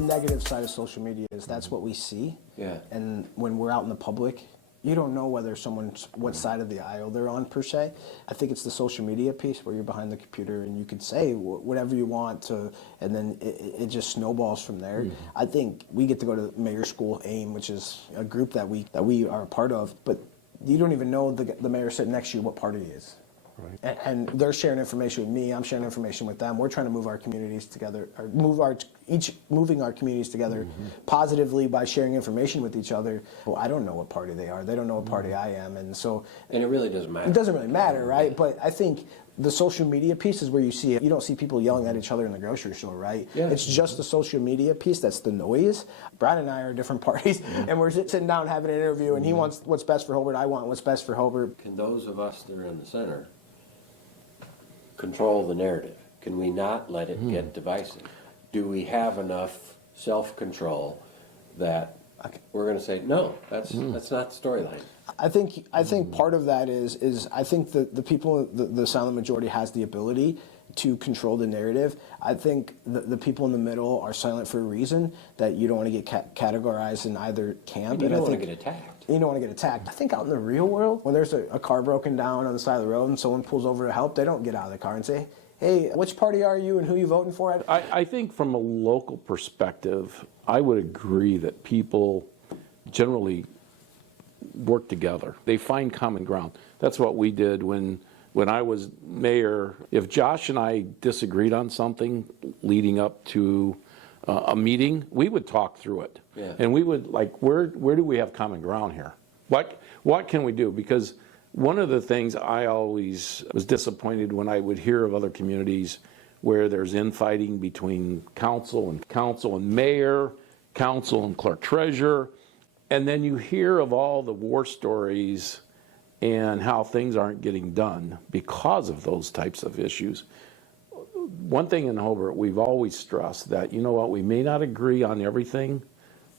Negative side of social media is that's what we see. Yeah. And when we're out in the public, you don't know whether someone's what side of the aisle they're on per se. I think it's the social media piece where you're behind the computer and you can say whatever you want to, and then it just snowballs from there. Mm-hmm. I think we get to go to Mayor School AIM, which is a group that we are a part of, but you don't even know the mayor sitting next to you what party he is. Right. And they're sharing information with me. I'm sharing information with them. We're trying to move our communities together, or moving our communities together positively by sharing information with each other. Well, I don't know what party they are. They don't know what party I am, and it really doesn't matter. It doesn't really matter, right? But I think the social media piece is where you see it. You don't see people yelling at each other in the grocery store, right? Yeah. It's just the social media piece that's the noise. Brad and I are different parties, and we're sitting down having an interview, and he wants what's best for Hobart. I want what's best for Hobart. Can those of us that are in the center control the narrative? Can we not let it get divisive? Do we have enough self-control that we're going to say, no, that's not the storyline? I think part of that is I think the people, the silent majority has the ability to control the narrative. I think the people in the middle are silent for a reason, that you don't want to get categorized in either camp. And you don't want to get attacked. You don't want to get attacked. I think out in the real world, when there's a car broken down on the side of the road and someone pulls over to help, they don't get out of the car and say, hey, which party are you and who are you voting for? I think from a local perspective, I would agree that people generally work together. They find common ground. That's what we did when I was mayor. If Josh and I disagreed on something leading up to a meeting, we would talk through it. Yeah. And we would, like, where do we have common ground here? What can we do? Because one of the things I always was disappointed when I would hear of other communities where there's infighting between council and mayor, council and clerk treasurer, and then you hear of all the war stories and how things aren't getting done because of those types of issues. One thing in Hobart, we've always stressed that, you know what, we may not agree on everything,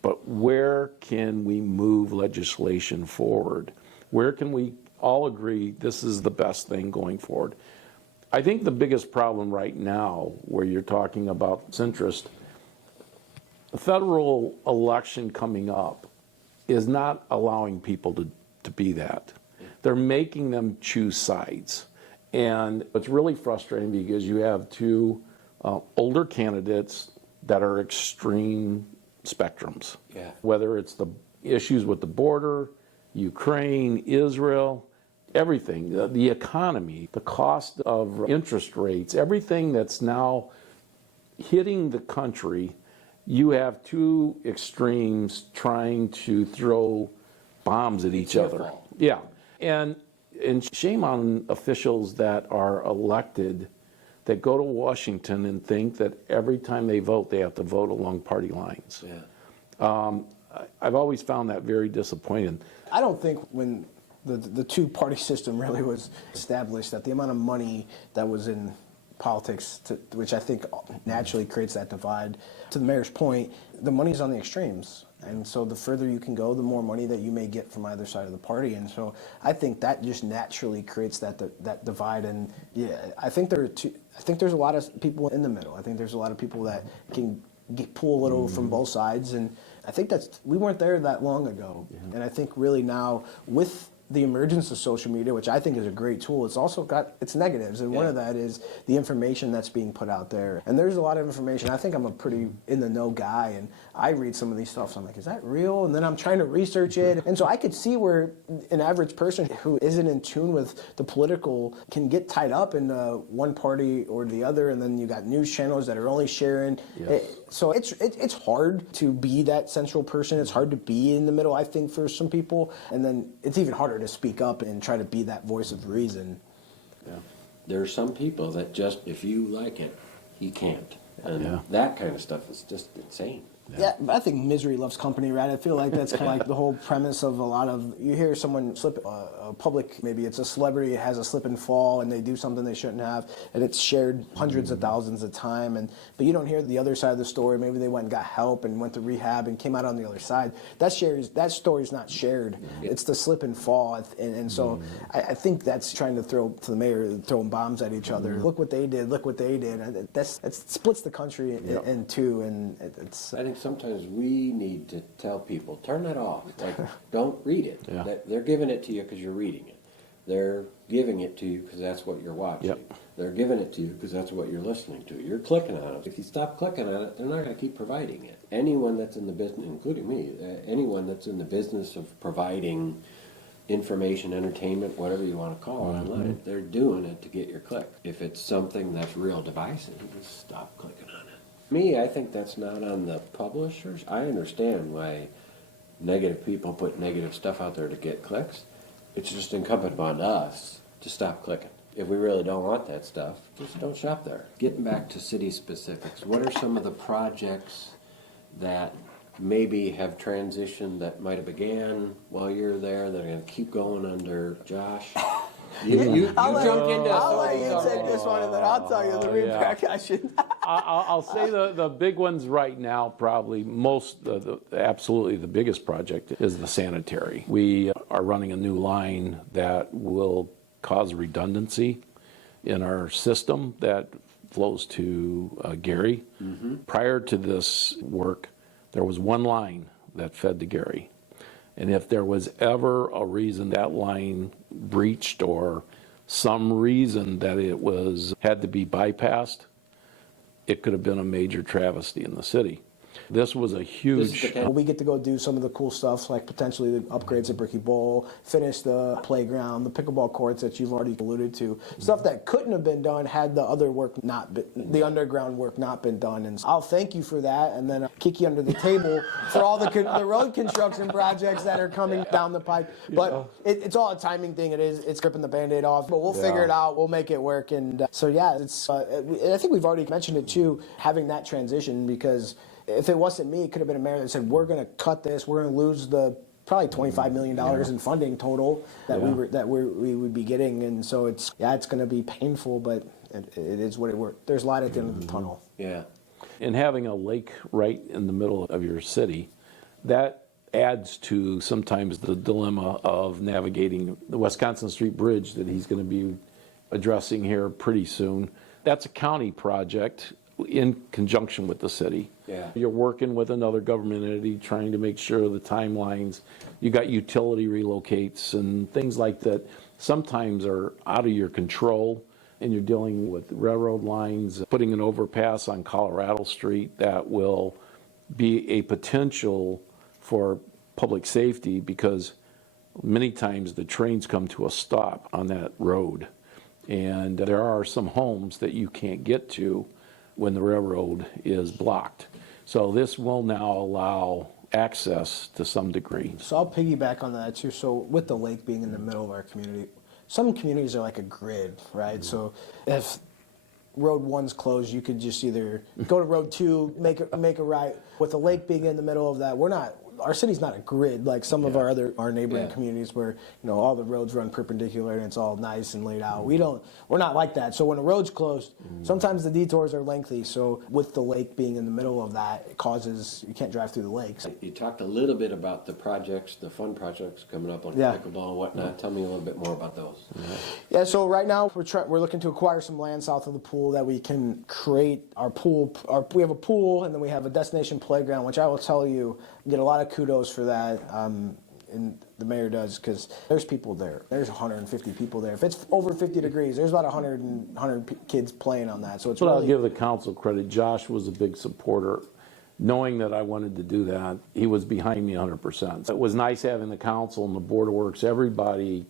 but where can we move legislation forward? Where can we all agree this is the best thing going forward? I think the biggest problem right now, where you're talking about centrist, the federal election coming up is not allowing people to be that. They're making them choose sides. And it's really frustrating because you have two older candidates that are extreme spectrums. Yeah. Whether it's the issues with the border, Ukraine, Israel, everything, the economy, the cost of interest rates, everything that's now hitting the country, you have two extremes trying to throw bombs at each other. Yeah. And shame on officials that are elected that go to Washington and think that every time they vote, they have to vote along party lines. Yeah. I've always found that very disappointing. I don't think when the two-party system really was established, that the amount of money that was in politics, which I think naturally creates that divide. To the mayor's point, the money's on the extremes. And so the further you can go, the more money that you may get from either side of the party. And so I think that just naturally creates that divide. And yeah, I think there's a lot of people in the middle. I think there's a lot of people that can pull a little from both sides. And I think we weren't there that long ago. Yeah. And I think really now with the emergence of social media, which I think is a great tool, it's also got its negatives, and one of that is the information that's being put out there. And there's a lot of information. I think I'm a pretty in-the-know guy, and I read some of these stuff, so I'm like, is that real? And then I'm trying to research it. And so I could see where an average person who isn't in tune with the political can get tied up in one party or the other, and then you got news channels that are only sharing. Yes. So it's hard to be that central person. It's hard to be in the middle, I think, for some people. And then it's even harder to speak up and try to be that voice of reason. Yeah. There are some people that just, if you like it, he can't. And that kind of stuff is just insane. Yeah, but I think misery loves company, right? I feel like that's kind of like the whole premise of a lot of, you hear someone slip, a public, maybe it's a celebrity, has a slip and fall, and they do something they shouldn't have, and it's shared hundreds of thousands of times, but you don't hear the other side of the story. Maybe they went and got help and went to rehab and came out on the other side. That story's not shared. It's the slip and fall, and so I think that's trying to throw to the mayor, throwing bombs at each other. Look what they did, look what they did. That splits the country in two, and it's... I think sometimes we need to tell people, turn that off. Like, don't read it. Yeah. They're giving it to you because you're reading it. They're giving it to you because that's what you're watching. Yep. They're giving it to you because that's what you're listening to. You're clicking on it. If you stop clicking on it, they're not going to keep providing it. Anyone that's in the business, including me, anyone that's in the business of providing information, entertainment, whatever you want to call it online, they're doing it to get your click. If it's something that's real divisive, just stop clicking on it. Me, I think that's not on the publishers. I understand why negative people put negative stuff out there to get clicks. It's just incumbent upon us to stop clicking. If we really don't want that stuff, just don't shop there. Getting back to city specifics, what are some of the projects that maybe have transitioned that might have began while you're there that are going to keep going under Josh? You jumped into I'll let you something. take this one, and then I'll tell you the repercussions. I'll say the big ones right now, probably absolutely the biggest project is the sanitary. We are running a new line that will cause redundancy in our system that flows to Gary. Prior to this work, there was one line that fed to Gary. And if there was ever a reason that line breached or some reason that it had to be bypassed, it could have been a major travesty in the city. This was a huge... We get to go do some of the cool stuff, like potentially the upgrades at Bricky Bowl, finish the playground, the pickleball courts that you've already alluded to. Stuff that couldn't have been done had the other work not been, the underground work not been done. And I'll thank you for that, and then I'll kick you under the table for all the road construction projects that are coming down the pipe. But it's all a timing thing. It's ripping the Band-Aid off, but we'll figure it out. We'll make it work. And so yeah, it's. I think we've already mentioned it too, having that transition, because if it wasn't me, it could have been a mayor that said, we're going to cut this, we're going to lose the probably $25 million in funding total that we would be getting. And so it's going to be painful, but it is what it works. There's light at the end of the tunnel. Yeah. And having a lake right in the middle of your city, that adds to sometimes the dilemma of navigating the Wisconsin Street Bridge that he's going to be addressing here pretty soon. That's a county project in conjunction with the city. Yeah. You're working with another government entity trying to make sure the timelines, you got utility relocates and things like that sometimes are out of your control, and you're dealing with railroad lines, putting an overpass on Colorado Street that will be a potential for public safety, because many times the trains come to a stop on that road, and there are some homes that you can't get to when the railroad is blocked. So this will now allow access to some degree. So I'll piggyback on that too. So with the lake being in the middle of our community, some communities are like a grid, right? So if Road 1's closed, you could just either go to Road 2, make a right. With the lake being in the middle of that, our city's not a grid like some of our neighboring communities where all the roads run perpendicular and it's all nice and laid out. We're not like that. So when a road's closed, sometimes the detours are lengthy. So with the lake being in the middle of that, it causes you can't drive through the lakes. You talked a little bit about the projects, the fun projects coming up on pickleball and whatnot. Tell me a little bit more about those. Yeah, so right now we're looking to acquire some land south of the pool that we can create our pool. We have a pool, and then we have a destination playground, which I will tell you, get a lot of kudos for that. And the mayor does, because there's people there. There's 150 people there. If it's over 50 degrees, there's about 100 kids playing on that. So it's But really... I'll give the council credit. Josh was a big supporter. Knowing that I wanted to do that, he was behind me 100%. It was nice having the council and the Board of Works, everybody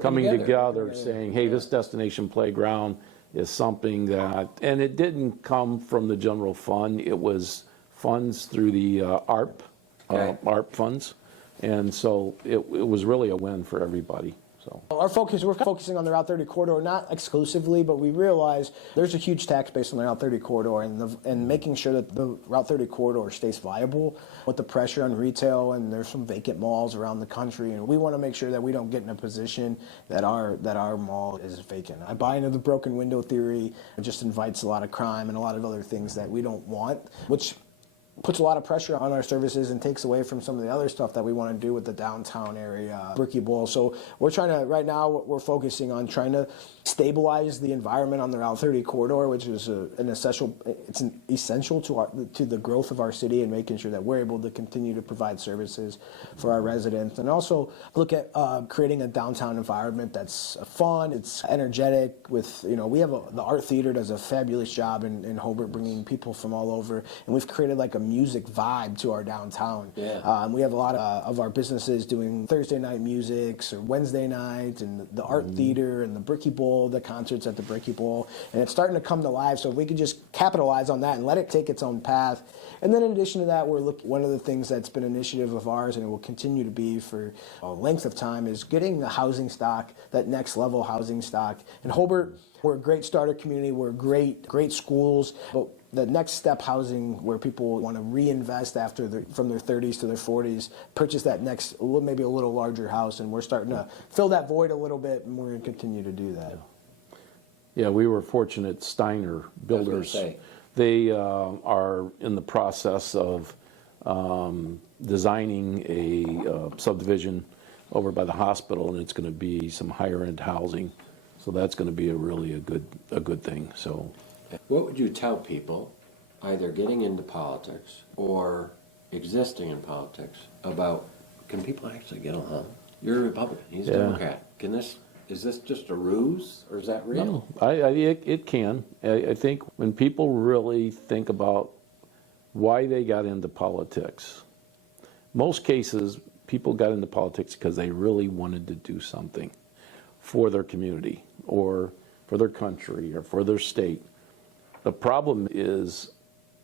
coming together saying, hey, this destination playground is something that, and it didn't come from the general fund. It was funds through the ARP funds. And so it was really a win for everybody. So We're focusing on the Route 30 corridor, not exclusively, but we realize there's a huge tax base on the Route 30 corridor, and making sure that the Route 30 corridor stays viable with the pressure on retail, and there's some vacant malls around the country, and we want to make sure that we don't get in a position that our mall is vacant. I buy into the broken window theory. It just invites a lot of crime and a lot of other things that we don't want, which puts a lot of pressure on our services and takes away from some of the other stuff that we want to do with the downtown area, Bricky Bowl. So right now we're focusing on trying to stabilize the environment on the Route 30 corridor, which is essential to the growth of our city, and making sure that we're able to continue to provide services for our residents, and also look at creating a downtown environment that's fun, it's energetic. With we have the art theater does a fabulous job in Hobart, bringing people from all over, and we've created like a music vibe to our downtown. Yeah. We have a lot of our businesses doing Thursday night musics or Wednesday nights, and the art theater and the Bricky Bowl, the concerts at the Bricky Bowl, and it's starting to come to life. So if we could just capitalize on that and let it take its own path. And then in addition to that, one of the things that's been an initiative of ours, and it will continue to be for a length of time, is getting the housing stock, that next level housing stock. In Hobart, we're a great starter community, we're great schools, but the next step housing, where people want to reinvest from their 30s to their 40s, purchase that next, maybe a little larger house, and we're starting to fill that void a little bit, and we're going to continue to do that. yeah, we were fortunate. Steiner Builders, they are in the process of designing a subdivision over by the hospital, and it's going to be some higher end housing. So that's going to be a good thing. So. What would you tell people, either getting into politics or existing in politics, about can people actually get along? You're a Republican, he's a Democrat. Is this just a ruse, or is that real? No, it can. I think when people really think about why they got into politics, most cases people got into politics because they really wanted to do something for their community or for their country or for their state. The problem is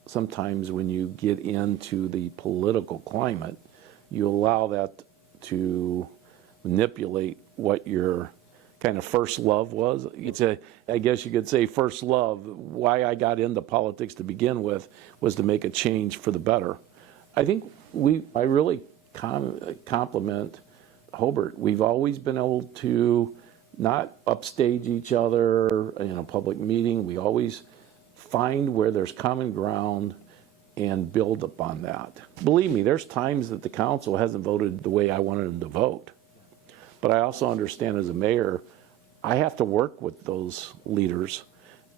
sometimes when you get into the political climate, you allow that to manipulate what your kind of first love was. I guess you could say first love, why I got into politics to begin with, was to make a change for the better. I think I really compliment Hobart. We've always been able to not upstage each other in a public meeting. We always find where there's common ground and build upon that. Believe me, there's times that the council hasn't voted the way I wanted them to vote. But I also understand as a mayor, I have to work with those leaders,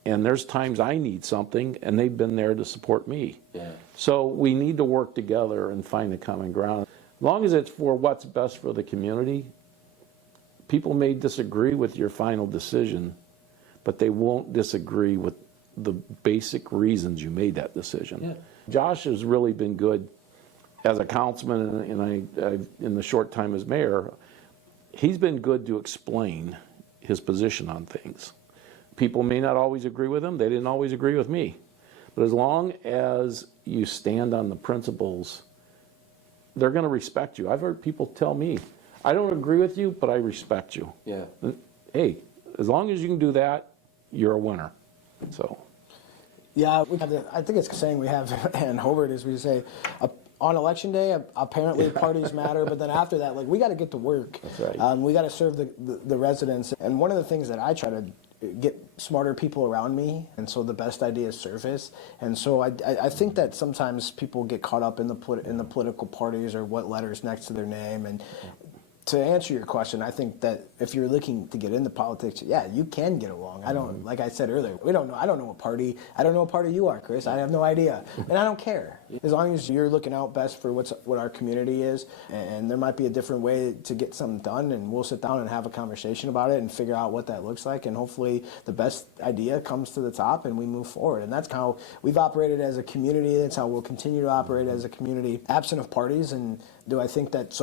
and there's times I need something, and they've been there to support me. Yeah. So we need to work together and find the common ground. As long as it's for what's best for the community, people may disagree with your final decision, but they won't disagree with the basic reasons you made that decision. Yeah. Josh has really been good as a councilman, and in the short time as mayor, he's been good to explain his position on things. People may not always agree with him. They didn't always agree with me. But as long as you stand on the principles, they're going to respect you. I've heard people tell me, I don't agree with you, but I respect you. Yeah. Hey, as long as you can do that, you're a winner. So. Yeah, I think it's a saying we have in Hobart is we say, on election day, apparently parties matter, but then after that, we got to get to work. That's right. We got to serve the residents. And one of the things that I try to get smarter people around me, and so the best idea is service. And so I think that sometimes people get caught up in the political parties or what letters next to their name. And to answer your question, I think that if you're looking to get into politics, yeah, you can get along. I don't, like I said earlier, I don't know what party you are, Chris. I have no idea, and I don't care. As long as you're looking out best for what our community is, and there might be a different way to get something done, and we'll sit down and have a conversation about it and figure out what that looks like, and hopefully the best idea comes to the top and we move forward. And that's how we've operated as a community. That's how we'll continue to operate as a community, absent of parties. And do I think that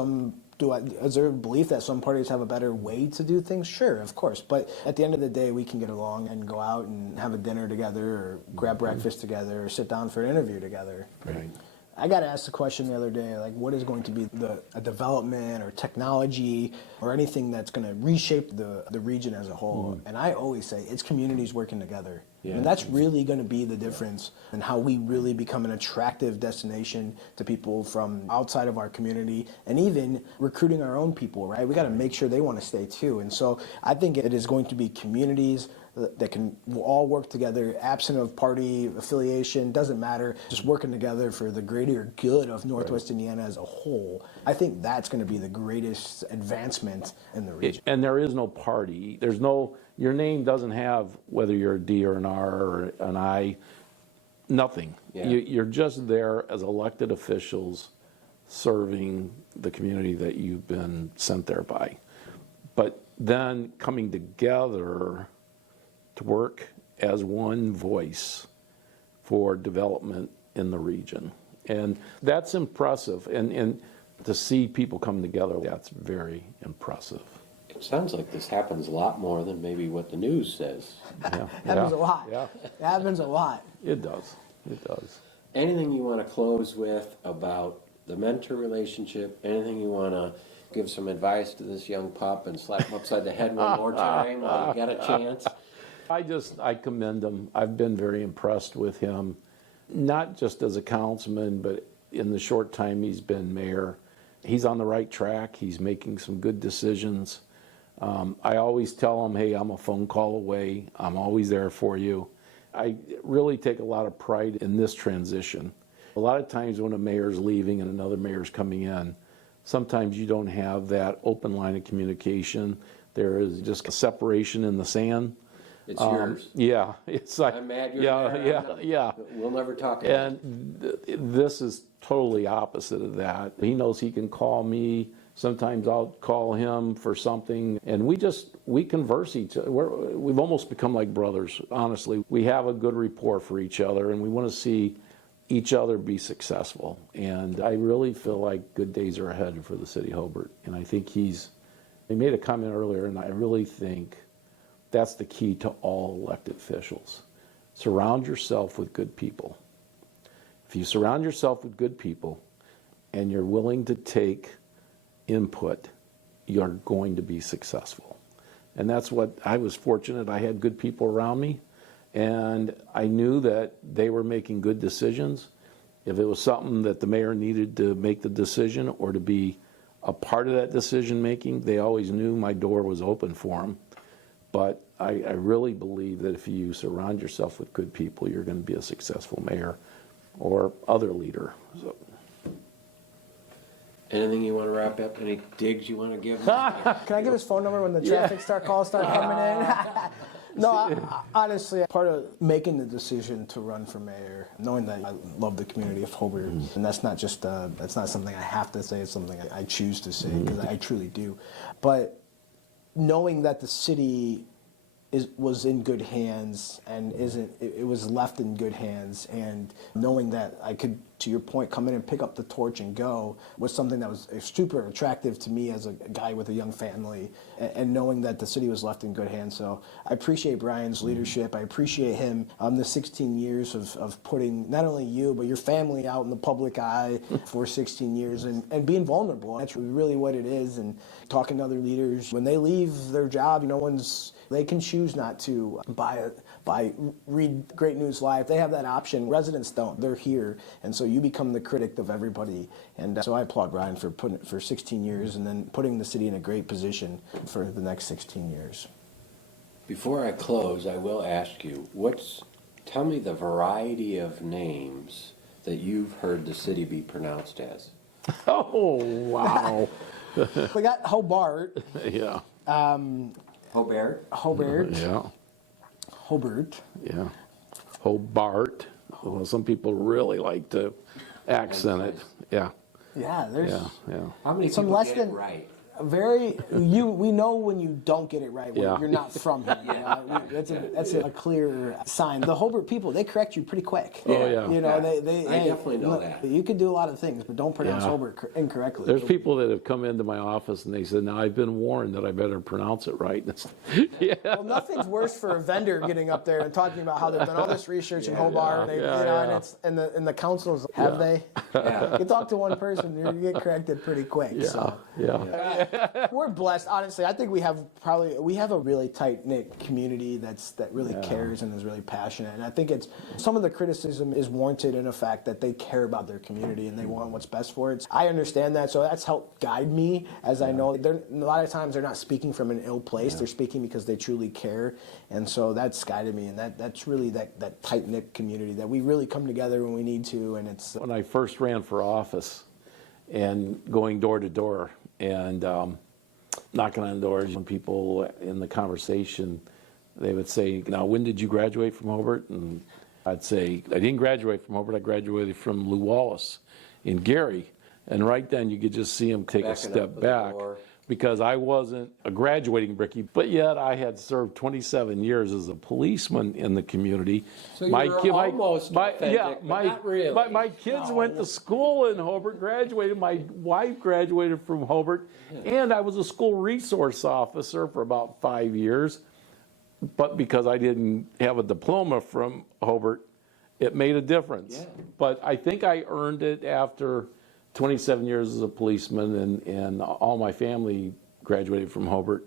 is there a belief that some parties have a better way to do things? Sure, of course. But at the end of the day, we can get along and go out and have a dinner together or grab breakfast together or sit down for an interview together. Right. I got asked the question the other day, like, what is going to be a development or technology or anything that's going to reshape the region as a whole? And I always say it's communities working together. Yeah. And that's really going to be the difference in how we really become an attractive destination to people from outside of our community, and even recruiting our own people, right? We got to make sure they want to stay too. And so I think it is going to be communities that will all work together, absent of party affiliation, doesn't matter, just working together for the greater good of Northwest Indiana as a whole. I think that's going to be the greatest advancement in the region. And there is no party. There's no, your name doesn't have whether you're a D or an R or an I, nothing. Yeah. You're just there as elected officials serving the community that you've been sent there by. But then coming together to work as one voice for development in the region. And that's impressive. And to see people come together, that's very impressive. It sounds like this happens a lot more than maybe what the news says. Yeah. Happens a lot. Yeah, It happens a lot. it does. It does. Anything you want to close with about the mentor relationship? Anything you want to give some advice to this young pup and slap him upside the head one more time while you got a chance? I commend him. I've been very impressed with him, not just as a councilman, but in the short time he's been mayor. He's on the right track. He's making some good decisions. I always tell him, hey, I'm a phone call away. I'm always there for you. I really take a lot of pride in this transition. A lot of times when a mayor's leaving and another mayor's coming in, sometimes you don't have that open line of communication. There is just a separation in the sand. It's yours. Yeah, it's like, I'm mad you're yeah, there. yeah. We'll never talk about it. And this is totally opposite of that. He knows he can call me. Sometimes I'll call him for something, and we converse each other. We've almost become like brothers, honestly. We have a good rapport for each other, and we want to see each other be successful. And I really feel like good days are ahead for the city of Hobart. And I think he made a comment earlier, and I really think that's the key to all elected officials. Surround yourself with good people. If you surround yourself with good people and you're willing to take input, you're going to be successful. And that's what I was fortunate. I had good people around me, and I knew that they were making good decisions. If it was something that the mayor needed to make the decision or to be a part of that decision making, they always knew my door was open for them. But I really believe that if you surround yourself with good people, you're going to be a successful mayor or other leader. So. Anything you want to wrap up? Any digs you want to give? Can I give his phone number when the traffic calls start coming in? No, honestly, part of making the decision to run for mayor, knowing that I love the community of Hobart, and that's not just that's not something I have to say. It's something I choose to say because I truly do. But knowing that the city was in good hands and it was left in good hands, and knowing that I could, to your point, come in and pick up the torch and go was something that was super attractive to me as a guy with a young family, and knowing that the city was left in good hands. So I appreciate Brian's leadership. I appreciate him the 16 years of putting not only you but your family out in the public eye for 16 years and being vulnerable. That's really what it is. And talking to other leaders, when they leave their job, they can choose not to read Great News Live. They have that option. Residents don't. They're here. And so you become the critic of everybody. And so I applaud Brian for putting it for 16 years and then putting the city in a great position for the next 16 years. Before I close, I will ask you, tell me the variety of names that you've heard the city be pronounced as. Oh, wow. We got Hobart. Yeah. Hobart? Hobart. Yeah. Hobart. Yeah. Hobart. Well, some people really like to accent it. Yeah. Yeah, there's Yeah. Yeah. How many some people less get than it right? We know when you don't get it right, when Yeah. you're not from here. You know? That's a clear sign. The Hobart people, they correct you pretty quick. Oh, yeah. You know, I definitely know that. You can do a lot of things, but don't pronounce Yeah. Hobart incorrectly. There's people that have come into my office and they said, now I've been warned that I better pronounce it right. Yeah. Well, nothing's worse for a vendor getting up there and talking about how they've done all this research in Hobart, and, and the councils, have they? Yeah. You talk to one person, you get corrected pretty quick. Yeah, So. yeah. We're blessed, honestly. I think we have a really tight knit community that really cares and is really passionate. And I think some of the criticism is warranted in the fact that they care about their community and they want what's best for it. I understand that, so that's helped guide me, as I know a lot of times they're not speaking from an ill place. They're speaking because they truly care, and so that's guided me. And that's really that tight knit community that we really come together when we need to. And it's When I first ran for office and going door to door and knocking on doors, when people in the conversation, they would say, now, when did you graduate from Hobart? And I'd say, I didn't graduate from Hobart, I graduated from Lew Wallace in Gary. And right then you could just see them take a Backing up step the back. door. Because I wasn't a graduating brickie, but yet I had served 27 years as a policeman in the community. So you were almost authentic, but not really. My kids went to school in Hobart, graduated. My wife graduated from Hobart, and I was a school resource officer for about 5 years. But because I didn't have a diploma from Hobart, it made a difference. Yeah. But I think I earned it after 27 years as a policeman, and all my family graduated from Hobart,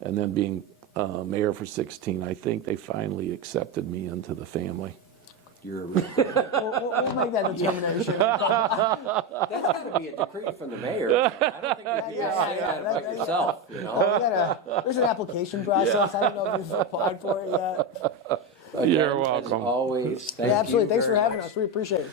and then being mayor for 16, I think they finally accepted me into the family. You're a real we'll make that determination. That's got to be a decree from the mayor. I don't think you can say that about yourself. You know? There's an application process. I don't know if you've applied for it yet. Again, You're as welcome. always, thank Absolutely. you Thanks for very having much. us. We appreciate it.